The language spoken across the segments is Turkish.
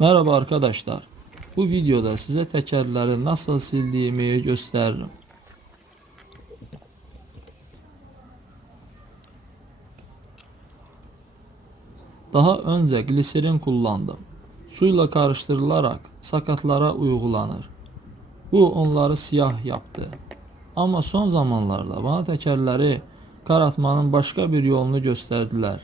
Merhaba arkadaşlar. Bu videoda size tekerleri nasıl sildiğimi gösteririm. Daha önce gliserin kullandım. Suyla karıştırılarak sakatlara uygulanır. Bu onları siyah yaptı. Ama son zamanlarda bana tekerleri karartmanın başka bir yolunu gösterdiler.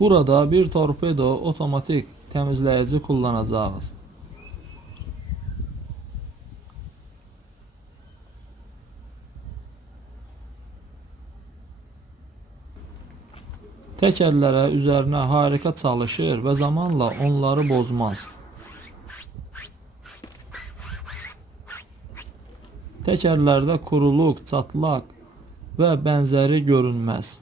Burada bir torpedo otomatik təmizləyici kullanacağız. Təkərlərə üzərinə harika çalışır və zamanla onları bozmaz. Təkərlərdə kuruluq, çatlaq və bənzəri görünməz.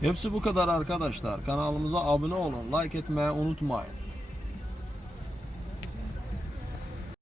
Hepsi bu kadar arkadaşlar. Kanalımıza abone olun, like etmeyi unutmayın.